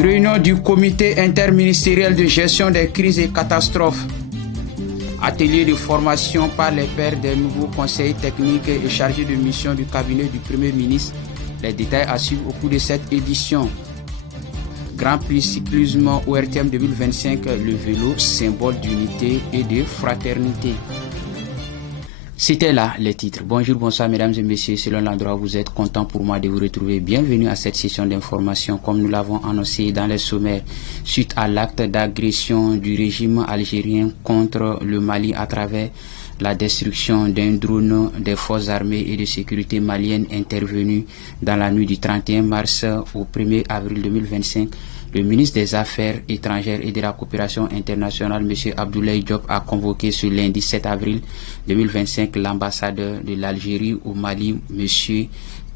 Réunion du comité interministériel de gestion des crises et catastrophes. Atelier de formation par les pairs des nouveaux conseillers techniques et chargés de mission du cabinet du Premier ministre. Les détails à suivre au cours de cette édition. Grand Prix cyclisme ORTM 2025, le vélo, symbole d'unité et de fraternité. C'était là les titres. Bonjour, bonsoir mesdames et messieurs, selon l'endroit où vous êtes, content pour moi de vous retrouver. Bienvenue à cette session d'information comme nous l'avons annoncé dans les sommaires. Suite à l'acte d'agression du régime algérien contre le Mali à travers la destruction d'un drone des forces armées et de sécurité maliennes intervenu dans la nuit du 31 mars au 1er avril 2025, le ministre des Affaires étrangères et de la coopération internationale, M. Abdoulaye Diop, a convoqué ce lundi 7 avril 2025 l'ambassadeur de l'Algérie au Mali, M.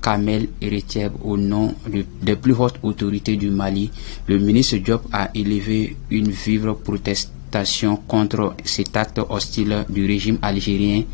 Kamel Eretieb, au nom des plus hautes autorités du Mali. Le ministre Diop a élevé une vive protestation contre cet acte hostile du régime algérien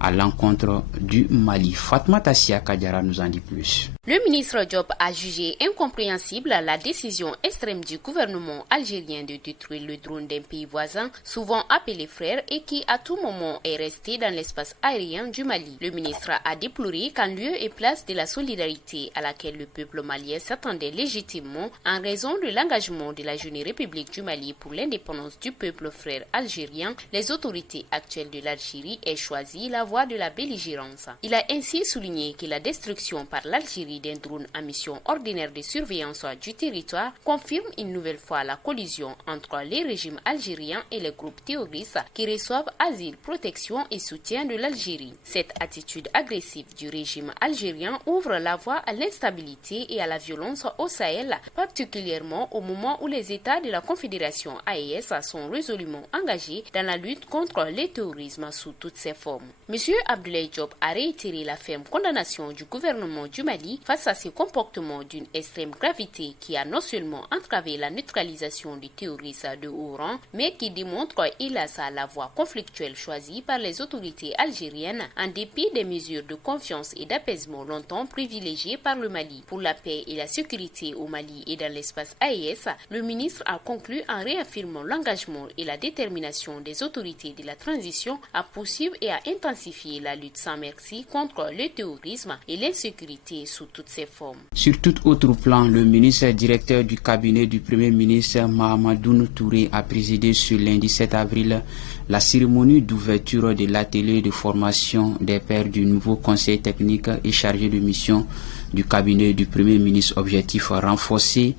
à l'encontre du Mali. Fatma Tassia Kadjara nous en dit plus. Le ministre Diop a jugé incompréhensible la décision extrême du gouvernement algérien de détruire le drone d'un pays voisin, souvent appelé frère, et qui à tout moment est resté dans l'espace aérien du Mali. Le ministre a déploré qu'en lieu et place de la solidarité à laquelle le peuple malien s'attendait légitimement en raison de l'engagement de la Jeune République du Mali pour l'indépendance du peuple frère algérien, les autorités actuelles de l'Algérie aient choisi la voie de la belligérance. Il a ainsi souligné que la destruction par l'Algérie d'un drone à mission ordinaire de surveillance du territoire confirme une nouvelle fois la collision entre les régimes algériens et les groupes terroristes qui reçoivent asile, protection et soutien de l'Algérie. Cette attitude agressive du régime algérien ouvre la voie à l'instabilité et à la violence au Sahel, particulièrement au moment où les États de la Confédération AES sont résolument engagés dans la lutte contre le terrorisme sous toutes ses formes. M. Abdoulaye Diop a réitéré la ferme condamnation du gouvernement du Mali face à ces comportements d'une extrême gravité qui a non seulement entravé la neutralisation du terroriste de haut rang, mais qui démontre hélas la voie conflictuelle choisie par les autorités algériennes en dépit des mesures de confiance et d'apaisement longtemps privilégiées par le Mali. Pour la paix et la sécurité au Mali et dans l'espace AES, le ministre a conclu en réaffirmant l'engagement et la détermination des autorités de la transition à poursuivre et à intensifier la lutte sans merci contre le terrorisme et l'insécurité sous toutes ses formes. Sur tout autre plan, le ministre directeur du cabinet du Premier ministre Mahamadou Touré a présidé ce lundi 7 avril la cérémonie d'ouverture de l'atelier de formation des pairs du nouveau conseil technique et chargé de mission du cabinet du Premier ministre. Objectif renforcer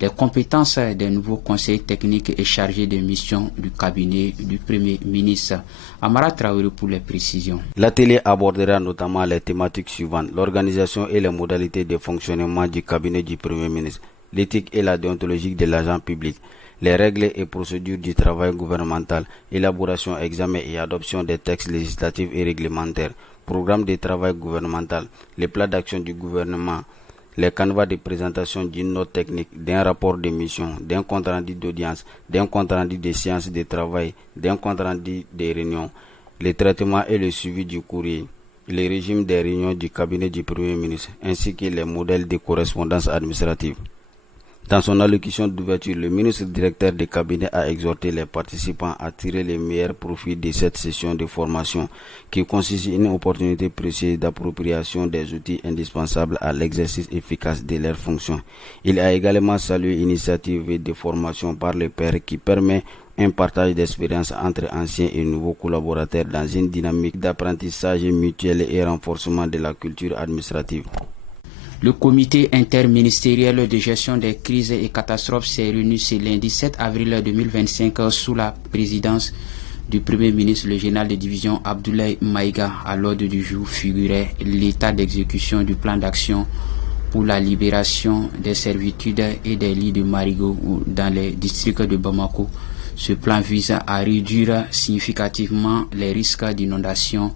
les compétences des nouveaux conseils techniques et chargés de mission du cabinet du Premier ministre. Amara Traoré pour les précisions. L'atelier abordera notamment les thématiques suivantes: l'organisation et les modalités de fonctionnement du cabinet du Premier ministre, l'éthique et la déontologie de l'agent public, les règles et procédures du travail gouvernemental, élaboration, examen et adoption des textes législatifs et réglementaires, programme de travail gouvernemental, les plans d'action du gouvernement, les canevas de présentation d'une note technique, d'un rapport de mission, d'un compte rendu d'audience, d'un compte rendu de séances de travail, d'un compte rendu des réunions, le traitement et le suivi du courrier, le régime des réunions du cabinet du Premier ministre, ainsi que les modèles de correspondance administrative. Dans son allocution d'ouverture, le ministre directeur du cabinet a exhorté les participants à tirer les meilleurs profits de cette session de formation qui constitue une opportunité précieuse d'appropriation des outils indispensables à l'exercice efficace de leurs fonctions. Il a également salué l'initiative de formation par les pairs qui permet un partage d'expérience entre anciens et nouveaux collaborateurs dans une dynamique d'apprentissage mutuel et renforcement de la culture administrative. Le comité interministériel de gestion des crises et catastrophes s'est réuni ce lundi 7 avril 2025 sous la présidence du Premier ministre, le général de division Abdoulaye Maïga. À l'ordre du jour figurait l'état d'exécution du plan d'action pour la libération des servitudes et des lits de marigots dans les districts de Bamako. Ce plan vise à réduire significativement les risques d'inondation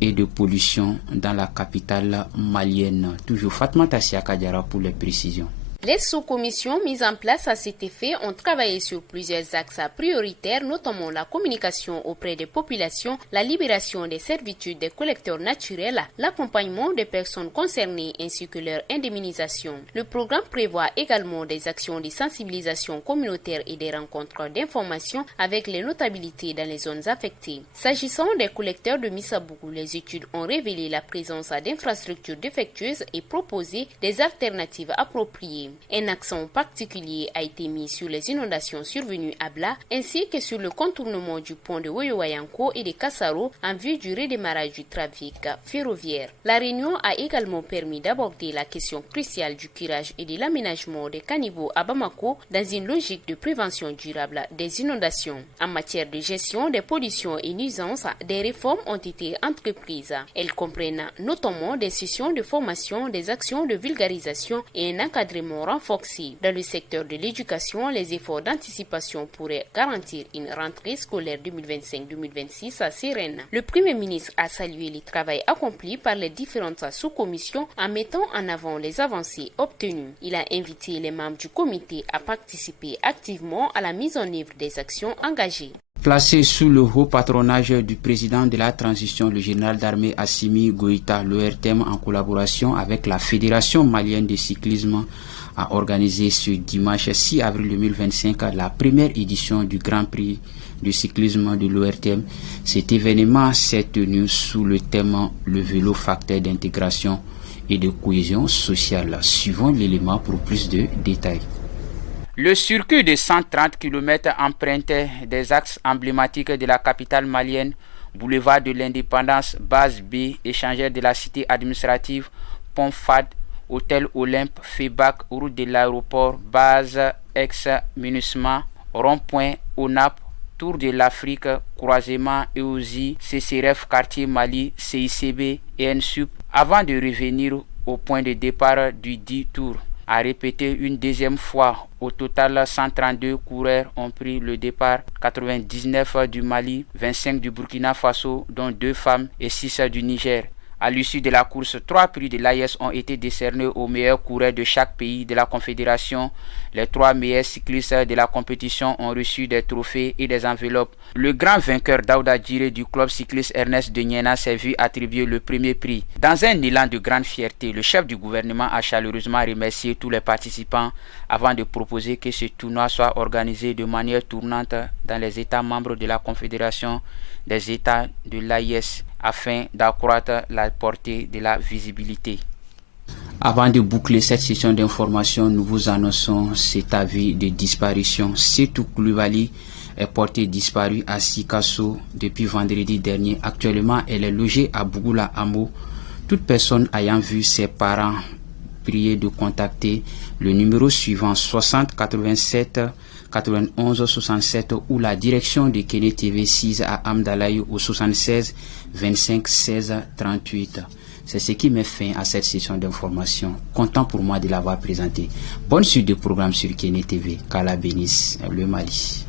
et de pollution dans la capitale malienne. Toujours Fatma Tassia Kadjara pour les précisions. Les sous-commissions mises en place à cet effet ont travaillé sur plusieurs axes prioritaires, notamment la communication auprès des populations, la libération des servitudes des collecteurs naturels, l'accompagnement des personnes concernées ainsi que leur indemnisation. Le programme prévoit également des actions de sensibilisation communautaire et des rencontres d'information avec les notabilités dans les zones affectées. S'agissant des collecteurs de Missabougou, les études ont révélé la présence d'infrastructures défectueuses et proposé des alternatives appropriées. Un accent particulier a été mis sur les inondations survenues à Bla ainsi que sur le contournement du pont de Woyowayanko et de Kassaro en vue du redémarrage du trafic ferroviaire. La réunion a également permis d'aborder la question cruciale du curage et de l'aménagement des caniveaux à Bamako dans une logique de prévention durable des inondations. En matière de gestion des pollutions et nuisances, des réformes ont été entreprises. Elles comprennent notamment des sessions de formation, des actions de vulgarisation et un encadrement renforcé. Dans le secteur de l'éducation, les efforts d'anticipation pourraient garantir une rentrée scolaire 2025-2026 sereine. Le Premier ministre a salué le travail accompli par les différentes sous-commissions en mettant en avant les avancées obtenues. Il a invité les membres du comité à participer activement à la mise en œuvre des actions engagées. Placé sous le haut patronage du président de la transition, le général d'armée Assimi Goïta, l'ORTM, en collaboration avec la Fédération malienne de cyclisme, a organisé ce dimanche 6 avril 2025 la première édition du Grand Prix du cyclisme de l'ORTM. Cet événement s'est tenu sous le thème « Le vélo facteur d'intégration et de cohésion sociale ». Suivons l'élément pour plus de détails. Le circuit de 130 km empruntait des axes emblématiques de la capitale malienne, boulevard de l'Indépendance, base B, échangeur de la cité administrative, pont FAD, hôtel Olympe, FEBAC, route de l'aéroport, base ex-MINUSMA, rond-point ONAP, tour de l'Afrique, croisement EOSI, CCRF, quartier Mali, CICB et NSUP, avant de revenir au point de départ du 10 tours. A répété une deuxième fois. Au total, 132 coureurs ont pris le départ, 99 du Mali, 25 du Burkina Faso, dont 2 femmes et 6 du Niger. À l'issue de la course, 3 prix de l'AES ont été décernés aux meilleurs coureurs de chaque pays de la Confédération. Les 3 meilleurs cyclistes de la compétition ont reçu des trophées et des enveloppes. Le grand vainqueur Daouda Djiré du club cycliste Ernest de Niena s'est vu attribuer le premier prix. Dans un élan de grande fierté, le chef du gouvernement a chaleureusement remercié tous les participants avant de proposer que ce tournoi soit organisé de manière tournante dans les États membres de la Confédération des États de l'AES afin d'accroître la portée de la visibilité. Avant de boucler cette session d'information, nous vous annonçons cet avis de disparition. Setou Koulibaly est portée disparue à Sikasso depuis vendredi dernier. Actuellement, elle est logée à Bougoula Hamo. Toute personne ayant vu ses parents prier de contacter le numéro suivant 60 87 91 67 ou la direction de Kene TV 6 à Amdalaï au 76 25 16 38. C'est ce qui met fin à cette session d'information. Content pour moi de l'avoir présenté. Bonne suite de programme sur Kene TV. Qu'Allah bénisse le Mali.